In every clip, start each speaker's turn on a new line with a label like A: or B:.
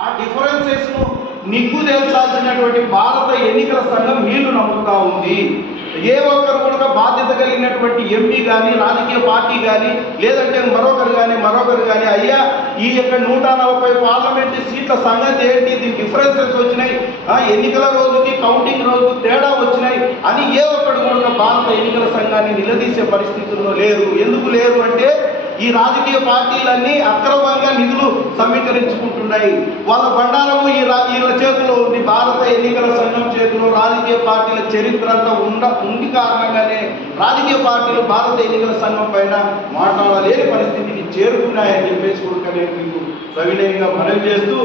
A: ఆ డిఫరెన్సెస్ను నిగ్గు తేల్చాల్సినటువంటి భారత ఎన్నికల సంఘం వీళ్ళు నమ్ముతా ఉంది. ఏ ఒక్కరు కూడా బాధ్యత కలిగినటువంటి ఎంపీ కానీ రాజకీయ పార్టీ కానీ లేదంటే మరొకరు కానీ మరొకరు కానీ అయ్యా ఈ యొక్క నూట నలభై పార్లమెంటు సీట్ల సంగతి ఏంటి? దీనికి డిఫరెన్సెస్ వచ్చినాయి. ఆ, ఎన్నికల రోజుకి కౌంటింగ్ రోజు తేడా వచ్చినాయి అని ఏ ఒక్కడు కూడా భారత ఎన్నికల సంఘాన్ని నిలదీసే పరిస్థితుల్లో లేరు. ఎందుకు లేరు అంటే ఈ రాజకీయ పార్టీలన్నీ అక్రమంగా నిధులు సమీకరించుకుంటున్నాయి. వాళ్ళ బండారము ఈ రా వీళ్ళ చేతిలో ఉంది. భారత ఎన్నికల సంఘం చేతిలో రాజకీయ పార్టీల చరిత్ర అంతా ఉండ ఉంది కారణంగానే రాజకీయ పార్టీలు భారత ఎన్నికల సంఘం పైన మాట్లాడలేని పరిస్థితికి చేరుకున్నాయని చెప్పేసి కూడా నేను మీకు సవినయంగా మనవి చేస్తూ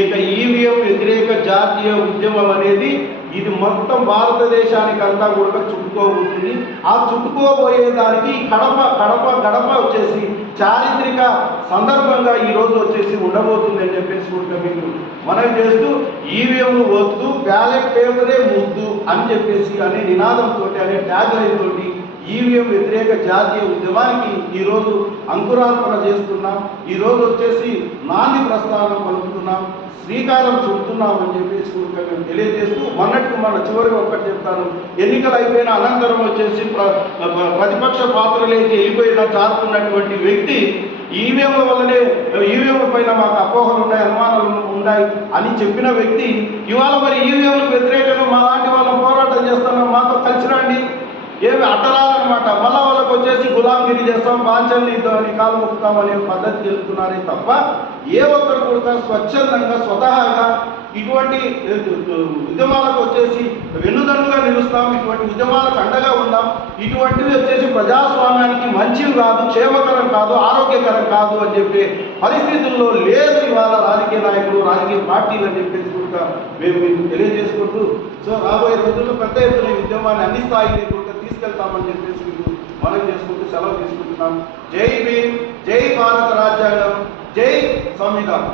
A: ఇక ఈవీఎం వ్యతిరేక జాతీయ ఉద్యమం అనేది ఇది మొత్తం భారతదేశానికి అంతా కూడా చుట్టుకోబోతుంది ఆ చుట్టుకోబోయే దానికి కడప కడప గడప వచ్చేసి చారిత్రక సందర్భంగా ఈరోజు వచ్చేసి ఉండబోతుంది అని చెప్పేసి కూడా మీకు మనం చేస్తూ ఈవీఎంలు వద్దు బ్యాలెట్ పేపరే ముద్దు అని చెప్పేసి అనే నినాదంతో అనే ట్యాగ్ లైన్ తోటి ఈవీఎం వ్యతిరేక జాతీయ ఉద్యమానికి ఈరోజు అంకురార్పణ చేస్తున్నాం. ఈరోజు వచ్చేసి నాంది ప్రస్థానం పలుకుతున్నాం. శ్రీకారం చుడుతున్నాం అని చెప్పేసి మేము తెలియజేస్తూ మొన్నటికి మన చివరికి ఒక్కటి చెప్తాను. ఎన్నికలు అయిపోయిన అనంతరం వచ్చేసి ప్ర- ప్రతిపక్ష పాత్రలోకి వెళ్ళిపోయిన చారుకున్నటువంటి వ్యక్తి ఈవీఎంల వల్లనే ఈవీఎంల పైన మాకు అపోహలు ఉన్నాయి అనుమానాలు ఉన్నాయి అని చెప్పిన వ్యక్తి ఇవాళ మరి ఈవీఎం ఏమి అట్టరాలన్నమాట మళ్ళా వాళ్ళకి వచ్చేసి గులాంగిరి చేస్తాం బాంచల్ని అని కాలు మొక్కుతాం అనే పద్ధతి తెలుపుతున్నారే తప్ప ఏ ఒక్కరు కూడా స్వచ్ఛందంగా స్వతహాగా ఇటువంటి ఉద్యమాలకు వచ్చేసి వెన్నుదన్నుగా నిలుస్తాం ఇటువంటి ఉద్యమాలకు అండగా ఉందాం. ఇటువంటివి వచ్చేసి ప్రజాస్వామ్యానికి మంచివి కాదు క్షేమకరం కాదు ఆరోగ్యకరం కాదు అని చెప్పే పరిస్థితుల్లో లేదు ఇవాళ రాజకీయ నాయకులు రాజకీయ పార్టీలు అని చెప్పేసి కూడా మేము మీకు తెలియజేసుకుంటూ సో రాబోయే రోజుల్లో పెద్ద ఎత్తున ఉద్యమాన్ని అన్ని స్థాయిలో కూడా తీసుకెళ్తామని చెప్పేసి మీకు మనం చేసుకుంటూ సెలవు తీసుకుంటున్నాం. జై భీమ్ జై భారత రాజ్యాంగం జై సంవిధానం